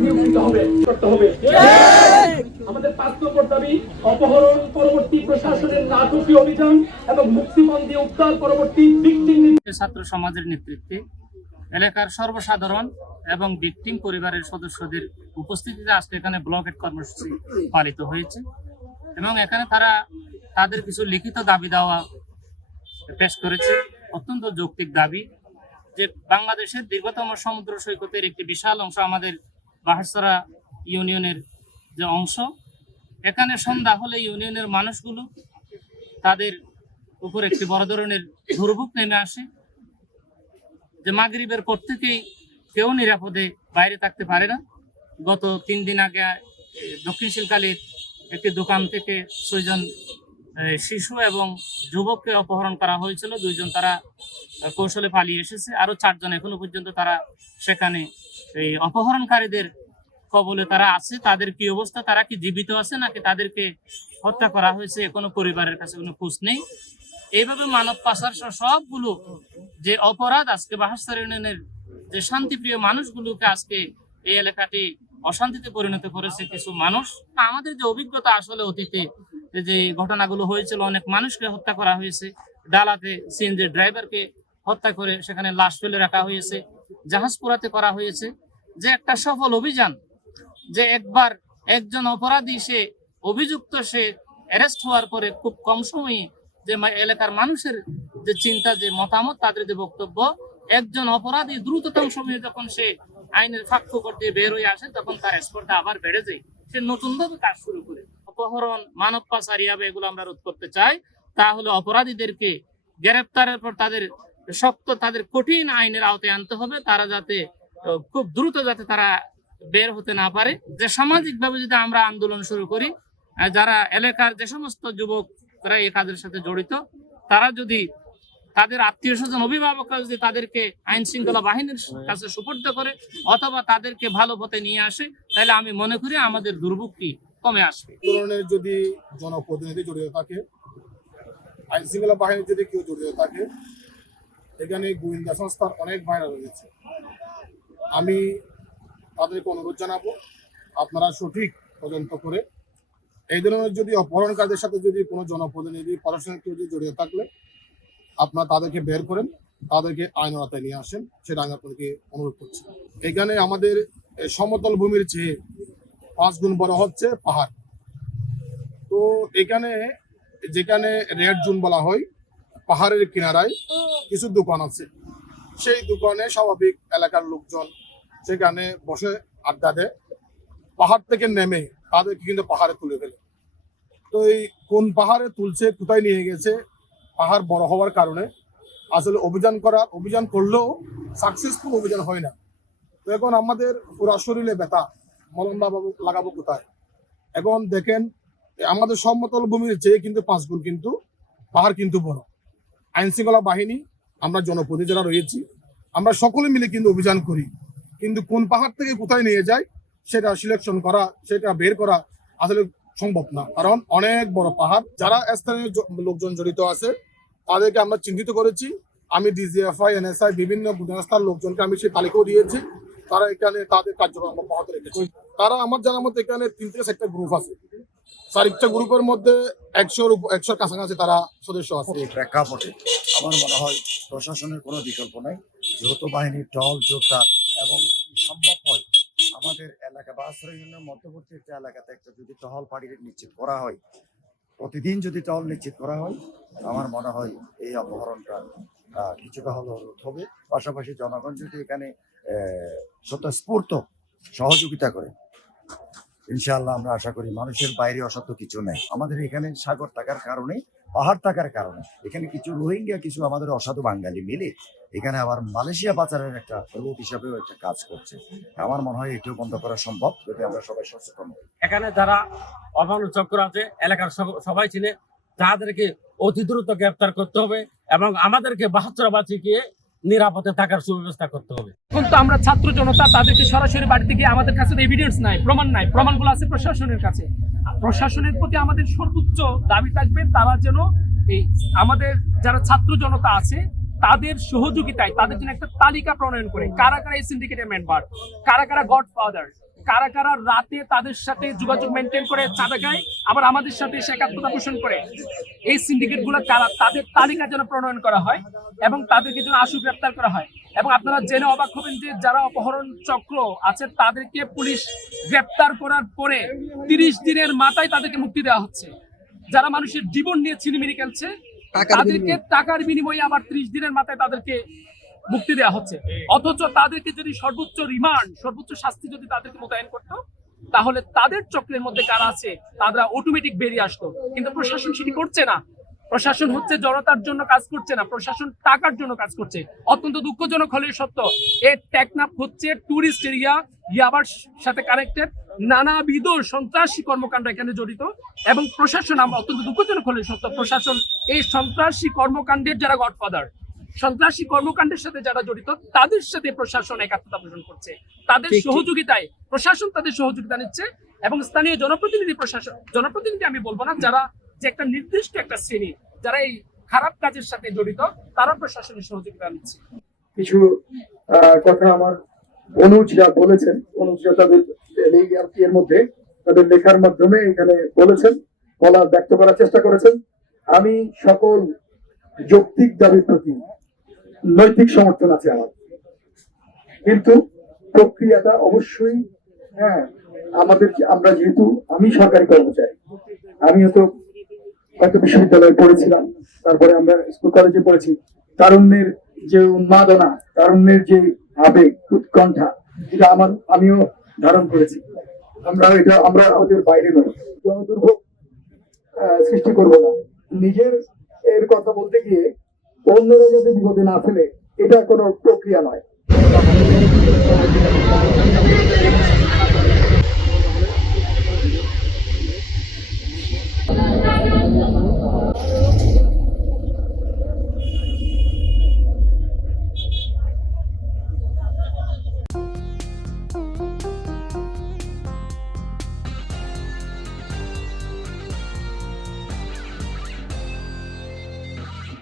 নিয়োগ হবে। করতে হবে। আমাদের পাঁচ নম্বর দাবি, অপহরণ পরবর্তী প্রশাসনের নাটকীয় অভিযান এবং পরবর্তী ছাত্র সমাজের নেতৃত্বে এলাকার সর্বসাধারণ এবং ভিকটিম পরিবারের সদস্যদের উপস্থিতিতে আজকে এখানে ব্লকেট কর্মসূচি পালিত হয়েছে এবং এখানে তারা তাদের কিছু লিখিত দাবি দেওয়া পেশ করেছে। অত্যন্ত যৌক্তিক দাবি। যে বাংলাদেশের দীর্ঘতম সমুদ্র সৈকতের একটি বিশাল অংশ আমাদের বাহাসরা ইউনিয়নের যে অংশ, এখানে সন্ধ্যা হলে ইউনিয়নের মানুষগুলো তাদের উপর একটি বড় ধরনের দুর্ভোগ নেমে আসে, যে মাগরিবের পর থেকেই কেউ নিরাপদে বাইরে থাকতে পারে না। গত তিন দিন আগে দক্ষিণ শিলকালীর একটি দোকান থেকে ছয়জন শিশু এবং যুবককে অপহরণ করা হয়েছিল। দুইজন তারা কৌশলে পালিয়ে এসেছে। আরও চারজন এখনও পর্যন্ত তারা সেখানে এই অপহরণকারীদের কবলে তারা আছে। তাদের কি অবস্থা? তারা কি জীবিত আছে নাকি তাদেরকে হত্যা করা হয়েছে? এখনও পরিবারের কাছে কোনো খোঁজ নেই। এইভাবে মানব পাচার সবগুলো যে অপরাধ, আজকে বাহাস্তার ইউনিয়নের যে শান্তিপ্রিয় মানুষগুলোকে আজকে এই এলাকাটি অশান্তিতে পরিণত করেছে কিছু মানুষ। আমাদের যে অভিজ্ঞতা আসলে অতীতে যে ঘটনাগুলো হয়েছিল, অনেক মানুষকে হত্যা করা হয়েছে। ডালাতে সিএনজি ড্রাইভারকে হত্যা করে সেখানে লাশ ফেলে রাখা হয়েছে, জাহাজপুরাতে করা হয়েছে। যে একটা সফল অভিযান, যে একবার একজন অপরাধী সে অভিযুক্ত, সে অ্যারেস্ট হওয়ার পরে খুব কম সময়ে যে এলাকার মানুষের যে চিন্তা, যে মতামত, তাদের যে বক্তব্য, একজন অপরাধী দ্রুততম সময়ে যখন সে আইনের ফাঁক ফোকর দিয়ে বের হয়ে আসে, তখন তার স্পর্ধা আবার বেড়ে যায়। সে নতুনভাবে কাজ শুরু করে। অপহরণ, মানব পাচার ইয়াবে এগুলো আমরা রোধ করতে চাই, তাহলে অপরাধীদেরকে গ্রেপ্তারের পর তাদের শক্ত, তাদের কঠিন আইনের আওতায় আনতে হবে, তারা যাতে খুব দ্রুত যাতে তারা বের হতে না পারে। যে সামাজিকভাবে যদি আমরা আন্দোলন শুরু করি যারা এলাকার যে সমস্ত যুবকরা এই কাজের সাথে জড়িত, তারা যদি তাদের আত্মীয় স্বজন, অভিভাবকরা যদি তাদেরকে আইন শৃঙ্খলা বাহিনীর কাছে সুপর্দ করে, অথবা তাদেরকে ভালো পথে নিয়ে আসে, তাহলে আমি মনে করি আমাদের দুর্ভোগটি কমে আসবে। আন্দোলনের যদি জনপ্রতিনিধি জড়িত থাকে, আইন শৃঙ্খলা বাহিনীর যদি কেউ জড়িত থাকে, এখানে গোয়েন্দা সংস্থার অনেক ভাইরা রয়েছে। আমি তাদেরকে অনুরোধ জানাব, আপনারা সঠিক তদন্ত করে এই ধরনের যদি অপহরণকারীদের সাথে যদি কোনো জনপ্রতিনিধি, প্রশাসনিক কেউ যদি জড়িত থাকলে, আপনারা তাদেরকে বের করেন, তাদেরকে আইন আওতায় নিয়ে আসেন, সেটা আমি আপনাদেরকে অনুরোধ করছি। এখানে আমাদের সমতল ভূমির চেয়ে পাঁচ গুণ বড় হচ্ছে পাহাড়। তো এখানে, যেখানে রেড জোন বলা হয়, পাহাড়ের কিনারায় কিছু দোকান আছে। সেই দোকানে স্বাভাবিক এলাকার লোকজন সেখানে বসে আড্ডা দেয়। পাহাড় থেকে নেমে তাদেরকে কিন্তু পাহাড়ে তুলে ফেলে। তো এই কোন পাহাড়ে তুলছে, কোথায় নিয়ে গেছে, পাহাড় বড় হওয়ার কারণে আসলে অভিযান করা অভিযান করলেও সাকসেসফুল অভিযান হয় না। তো এখন আমাদের পুরা শরীরে ব্যথা। মলম লাগাবো কোথায়? এখন দেখেন, আমাদের সমতল ভূমির চেয়ে কিন্তু পাঁচ গুণ কিন্তু পাহাড় কিন্তু বড়। আইন শৃঙ্খলা বাহিনী, আমরা জনপ্রতিনিধি যারা রয়েছি, আমরা সকলে মিলে কিন্তু অভিযান করি। কিন্তু কোন পাহাড় থেকে কোথায় নিয়ে যায়, সেটা সিলেকশন করা, সেটা বের করা আসলে সম্ভব না। কারণ অনেক বড় পাহাড়, যারা স্থানীয় লোকজন জড়িত আছে, তাদেরকে আমরা চিহ্নিত করেছি। আমি ডিজিএফআই এনএসআই বিভিন্ন গুণস্থার লোকজনকে আমি সেই তালিকাও দিয়েছি। তারা এখানে তাদের কার্যক্রম অব্যাহত রেখেছে। তারা আমার জানার মধ্যে এখানে তিন থেকে চারটা গ্রুপ আছে। চারটা গ্রুপের মধ্যে একশোর একশোর কাছাকাছি তারা সদস্য আছে। প্রেক্ষাপটে আমার মনে হয় প্রশাসনের কোনো বিকল্প নাই। যৌথ বাহিনীর টল যোদ্ধা এবং সম্ভব হয় আমাদের এলাকা বা আশ্রয় মধ্যবর্তী একটা এলাকাতে একটা যদি টহল পাড়ি নিশ্চিত করা হয়, প্রতিদিন যদি টহল নিশ্চিত করা হয়, আমার মনে হয় এই অপহরণটা কিছুটা রোধ হবে। পাশাপাশি জনগণ যদি এখানে স্বতঃস্ফূর্ত সহযোগিতা করে, ইনশাআল্লাহ আমরা আশা করি মানুষের বাইরে অসত্য কিছু নেই। আমাদের এখানে সাগর থাকার কারণে, পাহাড় থাকার কারণে, এখানে কিছু রোহিঙ্গা, কিছু আমাদের অসাধু বাঙালি মিলে, এখানে আবার মালয়েশিয়া পাচারের একটা রুট হিসাবেও একটা কাজ করছে। আমার মনে হয় এটিও বন্ধ করা সম্ভব যদি আমরা সবাই সচেতন হই। এখানে যারা অভাবন চক্র আছে, এলাকার সব- সবাই চিনে, তাদেরকে অতি দ্রুত গ্রেপ্তার করতে হবে। এবং আমাদেরকে বাহাত্তরবাসীকে নিরাপদে থাকার সুব্যবস্থা করতে হবে। কিন্তু আমরা ছাত্র জনতা, তাদেরকে সরাসরি বাড়িতে গিয়ে আমাদের কাছে এভিডেন্স নাই, প্রমাণ নাই। প্রমাণগুলো আছে প্রশাসনের কাছে। প্রশাসনের প্রতি আমাদের সর্বোচ্চ দাবি থাকবে, তারা যেন এই আমাদের যারা ছাত্র জনতা আছে, তাদের সহযোগিতায়, তাদের জন্য একটা তালিকা প্রণয়ন করে কারা কারা এই সিন্ডিকেটের মেম্বার কারা কারা গডফাদার কারা কারা রাতে তাদের সাথে যোগাযোগ মেনটেন করে চাঁদা খায় আবার আমাদের সাথে এসে একাত্মতা পোষণ করে? এই সিন্ডিকেটগুলো কারা? তাদের তালিকা যেন প্রণয়ন করা হয় এবং তাদেরকে যেন আশু গ্রেপ্তার করা হয়। এবং আপনারা জেনে অবাক হবেন যে যারা অপহরণ চক্র আছে তাদেরকে পুলিশ গ্রেপ্তার করার পরে তিরিশ দিনের মাথায় তাদেরকে মুক্তি দেওয়া হচ্ছে। যারা মানুষের জীবন নিয়ে ছিনিমিনি খেলছে তাদেরকে টাকার বিনিময়ে আবার ত্রিশ দিনের মাথায় তাদেরকে মুক্তি দেওয়া হচ্ছে। অথচ তাদেরকে যদি সর্বোচ্চ রিমান্ড সর্বোচ্চ শাস্তি যদি তাদেরকে মোতায়েন করতো, তাহলে তাদের চক্রের মধ্যে কারা আছে, তারা অটোমেটিক বেরিয়ে আসতো। কিন্তু প্রশাসন সেটি করছে না। প্রশাসন হচ্ছে জনতার জন্য কাজ করছে না, প্রশাসন টাকার জন্য কাজ করছে। অত্যন্ত দুঃখজনক হলে সত্য এর টেকনাফ হচ্ছে টুরিস্ট এরিয়া ইয়াবার সাথে কানেক্টেড নানাবিধ সন্ত্রাসী কর্মকাণ্ড এখানে জড়িত এবং প্রশাসন, আমরা অত্যন্ত দুঃখজনক হলে সত্য, প্রশাসন এই সন্ত্রাসী কর্মকাণ্ডের যারা গডফাদার সন্ত্রাসী কর্মকাণ্ডের সাথে যারা জড়িত তাদের সাথে প্রশাসন একাত্মতা পোষণ করছে। তাদের সহযোগিতায় প্রশাসন তাদের সহযোগিতা নিচ্ছে এবং স্থানীয় জনপ্রতিনিধি প্রশাসন জনপ্রতিনিধি আমি বলব না যারা যে একটা নির্দিষ্ট একটা শ্রেণি যারা এই খারাপ কাজের সাথে জড়িত তারা প্রশাসনের সহযোগিতা নিচ্ছে। কিছু আহ, কথা আমার অনুজরা বলেছেন অনুজরা তাদের এই এর মধ্যে তাদের লেখার মাধ্যমে এখানে বলেছেন বলা ব্যক্ত করার চেষ্টা করেছেন। আমি সকল যৌক্তিক দাবির প্রতি নৈতিক সমর্থন আছে আমার। কিন্তু প্রক্রিয়াটা অবশ্যই হ্যাঁ আমাদের আমরা যেহেতু আমি সরকারি কর্মচারী আমি হয়তো হয়তো বিশ্ববিদ্যালয়ে পড়েছিলাম, তারপরে আমরা স্কুল কলেজে পড়েছি। তারুণ্যের যে উন্মাদনা, তারুণ্যের যে আবেগ, উৎকণ্ঠা, এটা আমার আমিও ধারণ করেছি। আমরা এটা আমরা ওদের বাইরে নই। জনদুর্ভোগ সৃষ্টি করব না। নিজের এর কথা বলতে গিয়ে অন্যরা যদি বিপদে না ফেলে এটা কোনো প্রক্রিয়া নয়।